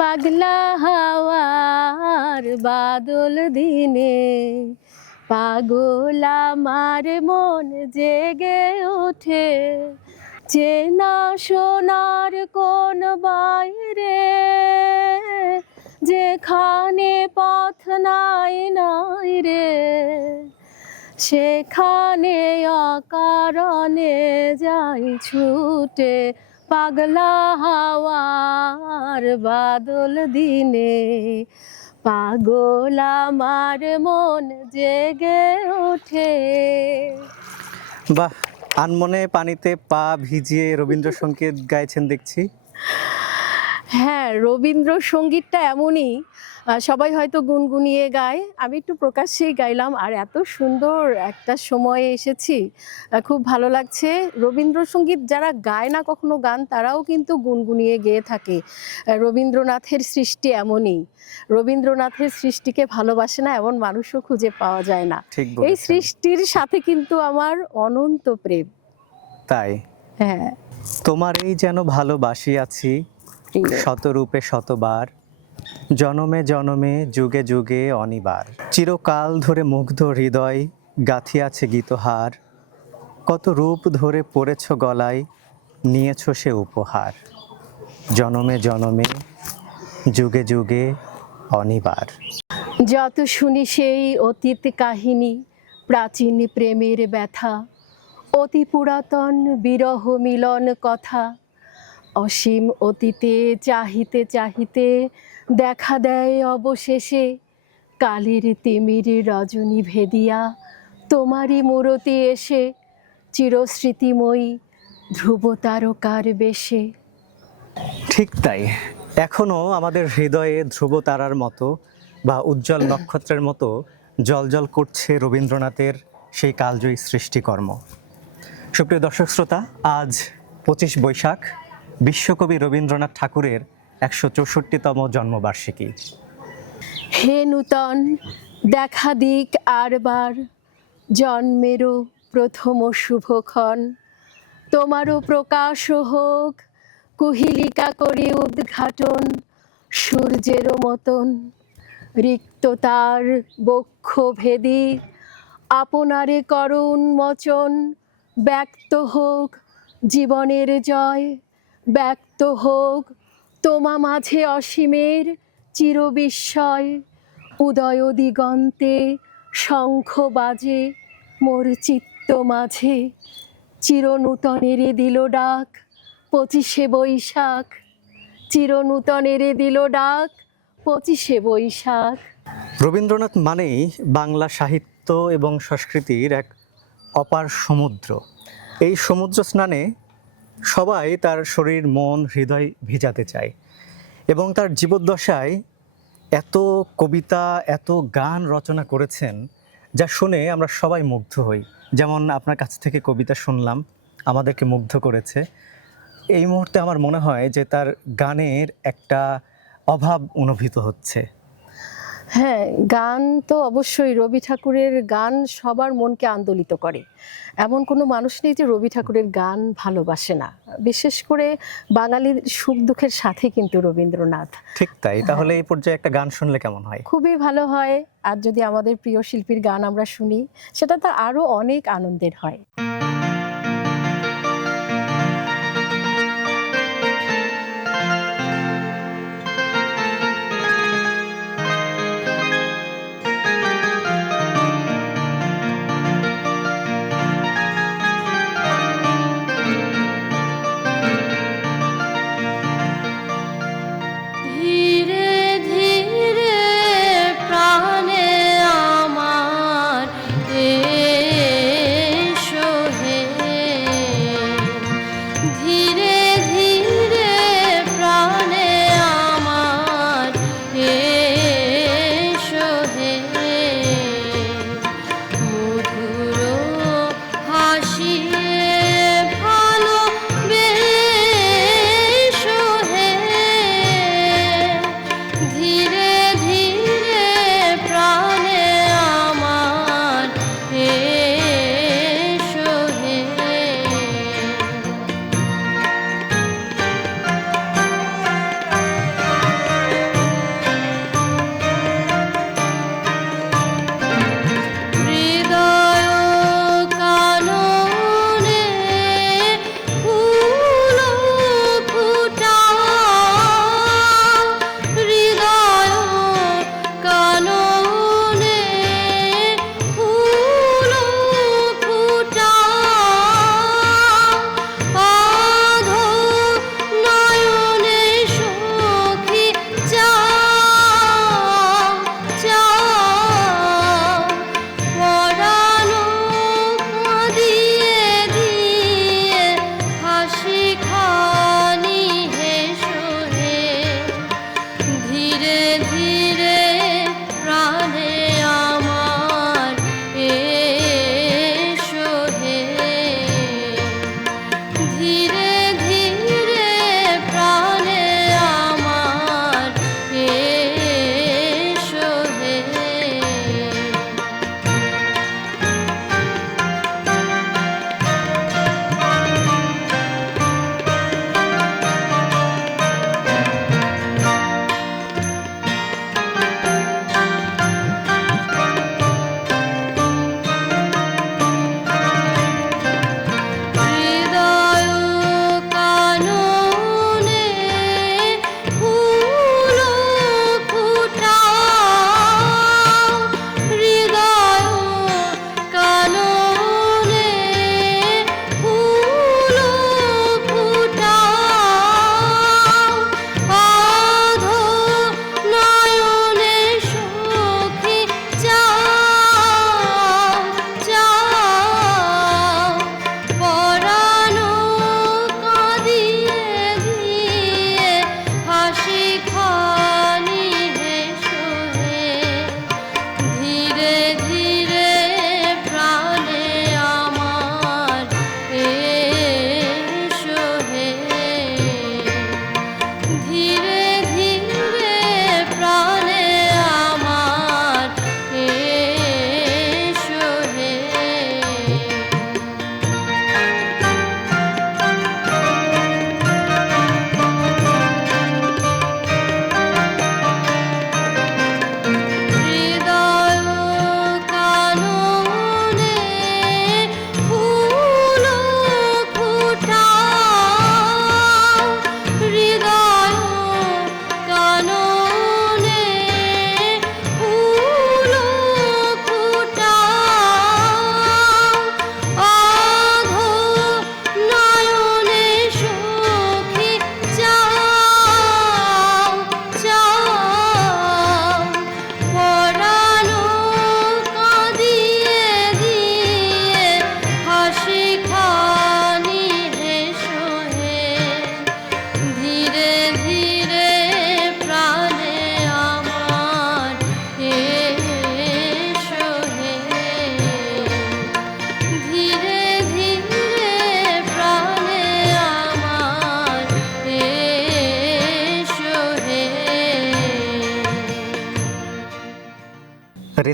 পাগলা হাওয়ার বাদল দিনে, পাগল আমার মন জেগে ওঠে। চেনা সোনার কোন বাইরে, যেখানে পথ নাই নাই রে। সেখানে অকারণে যাই ছুটে পাগলা হাওয়ার বাদল দিনে, পাগলা আমার মন জেগে ওঠে। বাহ, আনমনে পানিতে পা ভিজিয়ে রবীন্দ্রসঙ্গীত গাইছেন দেখছি। হ্যাঁ রবীন্দ্রসঙ্গীতটা এমনই সবাই হয়তো গুনগুনিয়ে গায়। আমি একটু প্রকাশ্যেই গাইলাম আর এত সুন্দর একটা সময়ে এসেছি খুব ভালো লাগছে। রবীন্দ্রসঙ্গীত যারা গায় না কখনো গান তারাও কিন্তু গুনগুনিয়ে গেয়ে থাকে। রবীন্দ্রনাথের সৃষ্টি এমনই। রবীন্দ্রনাথের সৃষ্টিকে ভালোবাসে না এমন মানুষও খুঁজে পাওয়া যায় না। এই সৃষ্টির সাথে কিন্তু আমার অনন্ত প্রেম। তাই? হ্যাঁ। তোমার এই যেন ভালোবাসি আছি প্রিয়। শতরূপে শতবার জনমে জনমে যুগে যুগে অনিবার। চিরকাল ধরে মুগ্ধ হৃদয় গাথিয়াছে গীতহার। কত রূপ ধরে পড়েছ গলায় নিয়েছ সে উপহার। জনমে জনমে যুগে যুগে অনিবার। যত শুনি সেই অতীত কাহিনী প্রাচীন প্রেমের ব্যথা অতি পুরাতন বিরহ মিলন কথা অসীম অতীতে চাহিতে চাহিতে দেখা দেয় অবশেষে। কালের তিমির রজনী ভেদিয়া তোমারই মূরতি এসে চিরস্মৃতিময়ী ধ্রুব তারকার বেশে। ঠিক তাই। এখনও আমাদের হৃদয়ে ধ্রুব তারার মতো বা উজ্জ্বল নক্ষত্রের মতো জলজল করছে রবীন্দ্রনাথের সেই কালজয়ী সৃষ্টিকর্ম। সুপ্রিয় দর্শক শ্রোতা, আজ পঁচিশ বৈশাখ বিশ্বকবি রবীন্দ্রনাথ ঠাকুরের একশো চৌষট্টিতম জন্মবার্ষিকী। হে নূতন, দেখা দিক আরবার জন্মেরও প্রথম শুভক্ষণ। তোমারও প্রকাশ হোক, কুহিলিকা করি উদ্ঘাটন সূর্যেরও মতন। রিক্ততার বক্ষ ভেদি আপনারে করুণ মচন। ব্যক্ত হোক জীবনের জয়। ব্যক্ত হোক তোমা মাঝে অসীমের চিরবিস্ময়। উদয় দিগন্তে শঙ্খ বাজে মোর চিত্ত মাঝে। চিরনূতনের দিল ডাক পঁচিশে বৈশাখ। চিরনূতনের দিল ডাক পঁচিশে বৈশাখ। রবীন্দ্রনাথ মানেই বাংলা সাহিত্য এবং সংস্কৃতির এক অপার সমুদ্র। এই সমুদ্র স্নানে সবাই তার শরীর, মন, হৃদয় ভিজাতে চায় এবং তার জীবদ্দশায় এত কবিতা, এত গান রচনা করেছেন যা শুনে আমরা সবাই মুগ্ধ হই। যেমন আপনার কাছ থেকে কবিতা শুনলাম, আমাদেরকে মুগ্ধ করেছে। এই মুহূর্তে আমার মনে হয় যে তার গানের একটা অভাব অনুভূত হচ্ছে। হ্যাঁ গান তো অবশ্যই রবি ঠাকুরের গান সবার মনকে আন্দোলিত করে। এমন কোনো মানুষ নেই যে রবি ঠাকুরের গান ভালোবাসে না। বিশেষ করে বাঙালির সুখ দুঃখের সাথে কিন্তু রবীন্দ্রনাথ। ঠিক তাই তাহলে এই পর্যায়ে একটা গান শুনলে কেমন হয়? খুবই ভালো হয়। আর যদি আমাদের প্রিয় শিল্পীর গান আমরা শুনি সেটা তো আরও অনেক আনন্দের হয়।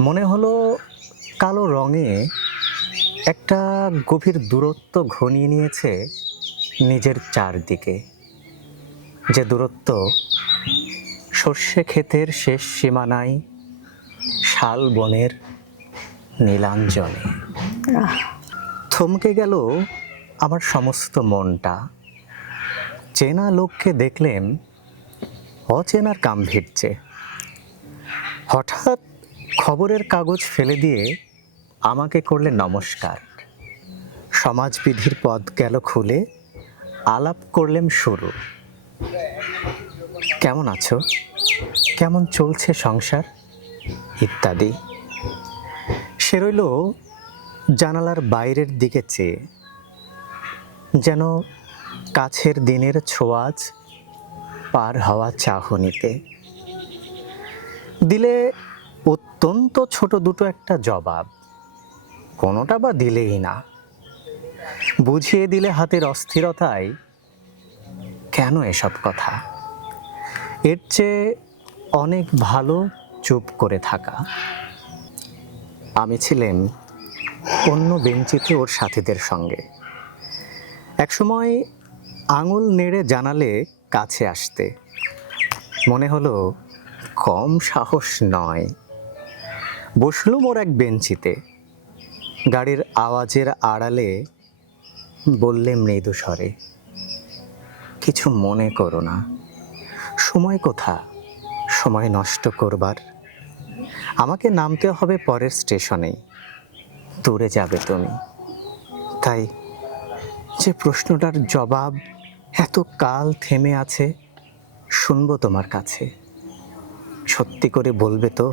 মনে হলো কালো রঙে একটা গভীর দূরত্ব ঘনিয়ে নিয়েছে নিজের চারদিকে। যে দূরত্ব সর্ষে ক্ষেতের শেষ সীমানায় শাল বনের নীলাঞ্জনে। থমকে গেল আমার সমস্ত মনটা। চেনা লোককে দেখলেন অচেনার কাম ভিড়ছে হঠাৎ খবরের কাগজ ফেলে দিয়ে আমাকে করলে নমস্কার। সমাজবিধির পদ গেল খুলে, আলাপ করলেম শুরু। কেমন আছো? কেমন চলছে সংসার? ইত্যাদি। সে রইল জানালার বাইরের দিকে চেয়ে। যেন কাছের দিনের ছোঁয়াজ পার হওয়া চাহনিতে। দিলে অত্যন্ত ছোট দুটো একটা জবাব। কোনোটা বা দিলেই না। বুঝিয়ে দিলে হাতের অস্থিরতায় কেন এসব কথা? এর চেয়ে অনেক ভালো চুপ করে থাকা। আমি ছিলেন অন্য বেঞ্চিতে ওর সাথীদের সঙ্গে। একসময় আঙুল নেড়ে জানালে কাছে আসতে। মনে হলো, কম সাহস নয়। বসলুম ওর এক বেঞ্চিতে। গাড়ির আওয়াজের আড়ালে বললে মৃদু স্বরে, কিছু মনে করো না। সময় কোথা? সময় নষ্ট করবার। আমাকে নামতে হবে পরের স্টেশনে। দূরে যাবে তুমি। তাই যে প্রশ্নটার জবাব এত কাল থেমে আছে, শুনব তোমার কাছে। সত্যি করে বলবে তো?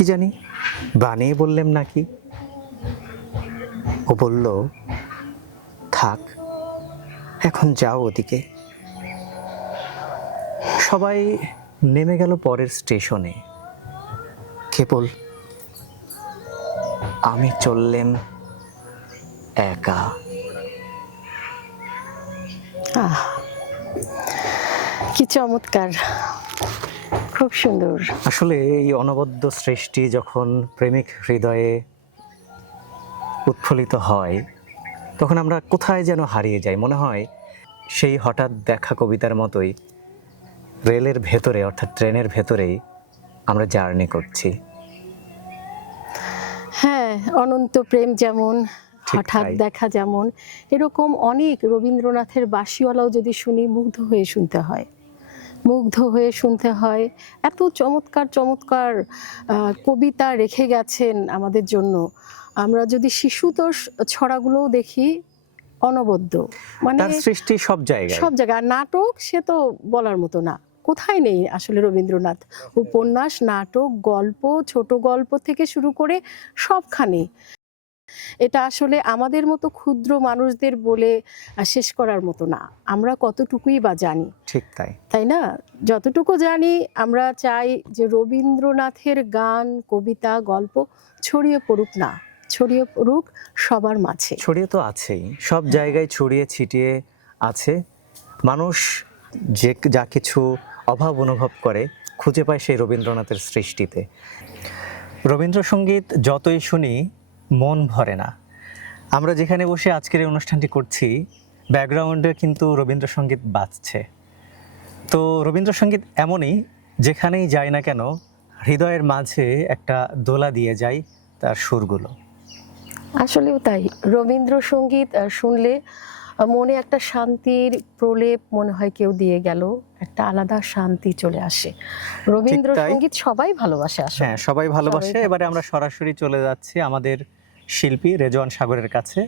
কি জানি? বানিয়ে বললেম নাকি? ও বলল থাক এখন যাও ওদিকে। সবাই নেমে গেল পরের স্টেশনে। কেবল আমি চললেম একা। আহ, কি চমৎকার। খুব সুন্দর। আসলে এই অনবদ্য সৃষ্টি যখন প্রেমিক হৃদয়ে উৎফুল্লিত হয় তখন আমরা কোথায় যেন হারিয়ে যাই। মনে হয় সেই হঠাৎ দেখা কবিতার মতোই রেলের ভেতরে অর্থাৎ ট্রেনের ভেতরেই আমরা জার্নি করছি। হ্যাঁ অনন্ত প্রেম যেমন হঠাৎ দেখা যেমন এরকম অনেক রবীন্দ্রনাথের বাঁশিওয়ালাও যদি শুনি মুগ্ধ হয়ে শুনতে হয়। মুগ্ধ হয়ে শুনতে হয়। এত চমৎকার চমৎকার কবিতা রেখে গেছেন আমাদের জন্য। আমরা যদি শিশুতোষ ছড়াগুলোও দেখি অনবদ্য। মানে সৃষ্টি সব জায়গায়। সব জায়গায়। নাটক সে তো বলার মতো না। কোথায় নেই আসলে রবীন্দ্রনাথ? উপন্যাস নাটক গল্প ছোট গল্প থেকে শুরু করে সবখানে। এটা আসলে আমাদের মতো ক্ষুদ্র মানুষদের বলে শেষ করার মতো না। আমরা কতটুকুই বা জানি। ঠিক তাই। তাই না? যতটুকু জানি আমরা চাই যে রবীন্দ্রনাথের গান কবিতা গল্প ছড়িয়ে পড়ুক না ছড়িয়ে পড়ুক সবার মাঝে। ছড়িয়ে তো আছেই। সব জায়গায় ছড়িয়ে ছিটিয়ে আছে। মানুষ যে যা কিছু অভাব অনুভব করে খুঁজে পায় সেই রবীন্দ্রনাথের সৃষ্টিতে। রবীন্দ্রসঙ্গীত যতই শুনি মন ভরে না। আমরা যেখানে বসে আজকের এই অনুষ্ঠানটি করছি ব্যাকগ্রাউন্ডে কিন্তু রবীন্দ্রসঙ্গীত বাজছে। তো রবীন্দ্রসঙ্গীত এমনই যেখানেই যাই না কেন হৃদয়ের মাঝে একটা দোলা দিয়ে যায় তার সুরগুলো। আসলেও তাই। রবীন্দ্রসঙ্গীত শুনলে মনে একটা শান্তির প্রলেপ মনে হয় কেউ দিয়ে গেল একটা আলাদা শান্তি চলে আসে। রবীন্দ্রসঙ্গীত সবাই ভালোবাসে আসলে। হ্যাঁ সবাই ভালোবাসে। এবারে আমরা সরাসরি চলে যাচ্ছি আমাদের শিল্পী রেজওয়ান সাগরের কাছে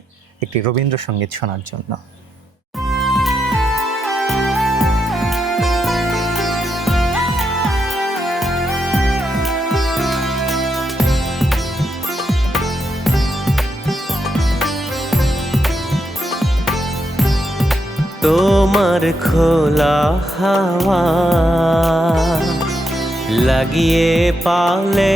একটি রবীন্দ্রসঙ্গীত শোনার জন্য। তোমার খোলা হাওয়া লাগিয়ে পালে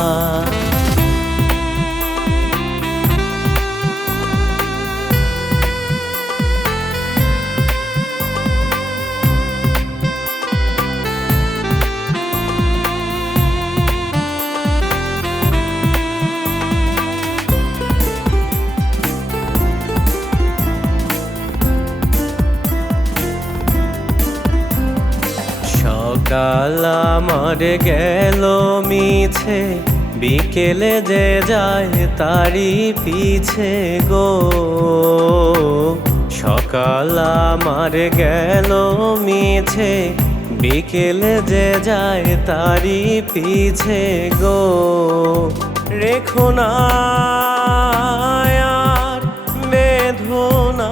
সকাল আমার গেল মিছে, বিকেলে যে যায় তারি পিছে গো। সকাল আমার গেল মিছে, বিকেলে যে যায় তারি পিছে গো। রেখো না বেঁধো না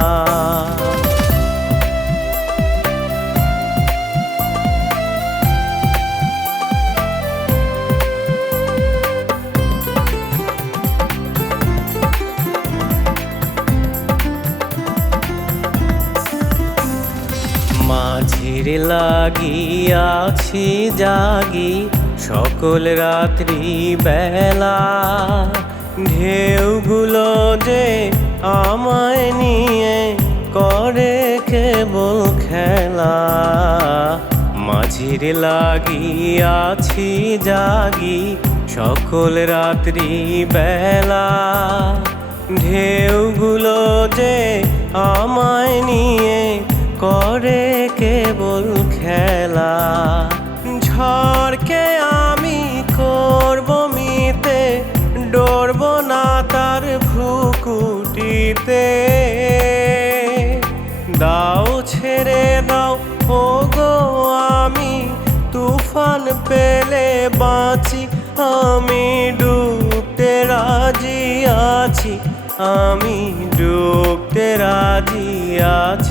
মাঝির লাগিয়াছি জাগি, সকল রাত্রি বেলা। ঢেউগুলো যে আমায় নিয়ে করে কেবল খেলা। মাঝির লাগিয়াছি জাগি, সকল রাত্রি বেলা। ঢেউগুলো যে আমায় নিয়ে করে কেবল খেলা। ঝড়কে আমি করব মিতে, ডরব না তার ভুকুটিতে। দাও ছেড়ে দাও ও গো আমি তুফান পেলে বাঁচি। আমি ডুবতে রাজি আছি, আমি ডুবতে রাজি আছি।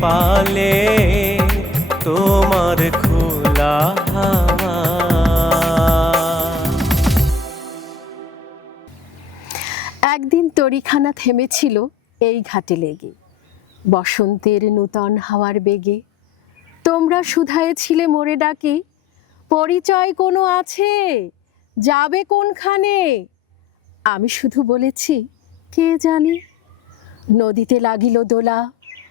পালে তোমার খোলা একদিন তরিখানা থেমেছিল এই ঘাটে লেগে। বসন্তের নূতন হাওয়ার বেগে। তোমরা সুধায় ছিলে মোরে ডাকি। পরিচয় কোনো আছে? যাবে কোনখানে? আমি শুধু বলেছি, কে জানি? নদীতে লাগিল দোলা।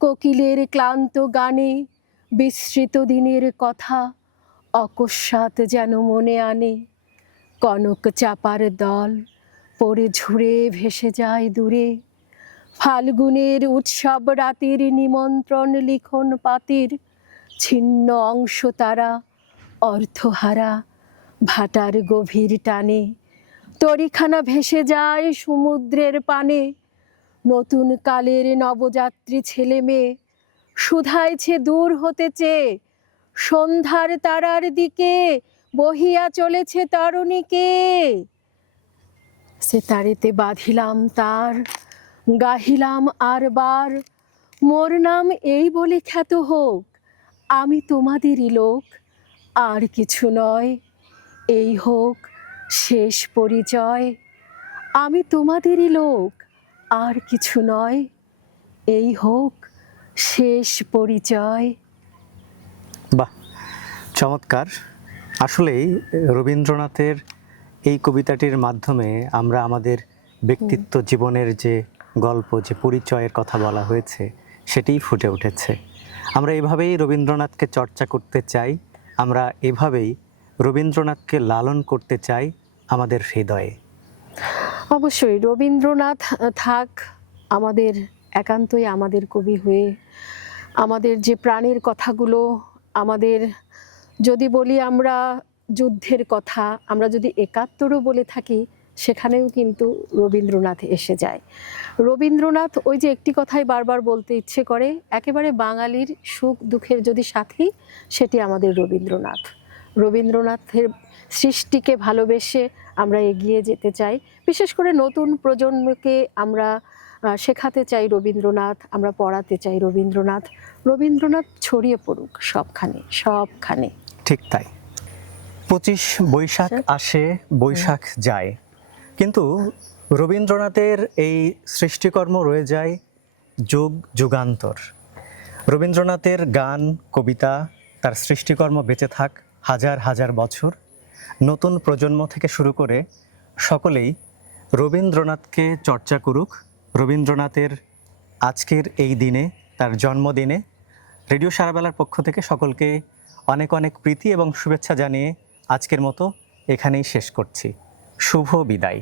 কোকিলের ক্লান্ত গানে বিস্মৃত দিনের কথা অকস্মাৎ যেন মনে আনে। কনক চাপার দল পড়ে ঝুড়ে ভেসে যায় দূরে। ফাল্গুনের উৎসব রাতের নিমন্ত্রণ লিখন পাতির ছিন্ন অংশ তারা অর্থহারা ভাটার গভীর টানে। তরিখানা ভেসে যায় সমুদ্রের পানে। নতুন কালের নবযাত্রী ছেলে মেয়ে শুধাইছে দূর হতে চেয়ে, সন্ধ্যার তারার দিকে বহিয়া চলেছে তরুণীকে। সে তারেতে বাঁধিলাম তার, গাহিলাম আর বার, মোর নাম এই বলে খ্যাত হোক, আমি তোমাদেরই লোক, আর কিছু নয়, এই হোক শেষ পরিচয়, আমি তোমাদেরই লোক। আর কিছু নয়। এই হোক শেষ পরিচয়। বাহ চমৎকার। আসলেই রবীন্দ্রনাথের এই কবিতাটির মাধ্যমে আমরা আমাদের ব্যক্তিত্ব জীবনের যে গল্প যে পরিচয়ের কথা বলা হয়েছে সেটিই ফুটে উঠেছে। আমরা এভাবেই রবীন্দ্রনাথকে চর্চা করতে চাই। আমরা এভাবেই রবীন্দ্রনাথকে লালন করতে চাই আমাদের হৃদয়ে। অবশ্যই রবীন্দ্রনাথ থাক, আমাদের একান্তই আমাদের কবি হয়ে, আমাদের যে প্রাণের কথাগুলো, আমাদের যদি বলি আমরা যুদ্ধের কথা, আমরা যদি একাত্তরও বলে থাকি, সেখানেও কিন্তু রবীন্দ্রনাথ এসে যায়। রবীন্দ্রনাথ ওই যে একটি কথাই বারবার বলতে ইচ্ছে করে, একেবারে বাঙালির সুখ দুঃখের যদি সাথী, সেটি আমাদের রবীন্দ্রনাথ। রবীন্দ্রনাথের সৃষ্টিকে ভালোবেসে আমরা এগিয়ে যেতে চাই। বিশেষ করে নতুন প্রজন্মকে আমরা শেখাতে চাই রবীন্দ্রনাথ আমরা পড়াতে চাই রবীন্দ্রনাথ। রবীন্দ্রনাথ ছড়িয়ে পড়ুক সবখানে সবখানে। ঠিক তাই। পঁচিশ বৈশাখ আসে বৈশাখ যায়। কিন্তু রবীন্দ্রনাথের এই সৃষ্টিকর্ম রয়ে যায় যুগ যুগান্তর। রবীন্দ্রনাথের গান কবিতা তার সৃষ্টিকর্ম বেঁচে থাক হাজার হাজার বছর। নতুন প্রজন্ম থেকে শুরু করে সকলেই রবীন্দ্রনাথকে চর্চা করুক। রবীন্দ্রনাথের আজকের এই দিনে, তার জন্মদিনে রেডিও সারাবেলার পক্ষ থেকে সকলকে অনেক অনেক প্রীতি এবং শুভেচ্ছা জানিয়ে আজকের মতো এখানেই শেষ করছি। শুভ বিদায়।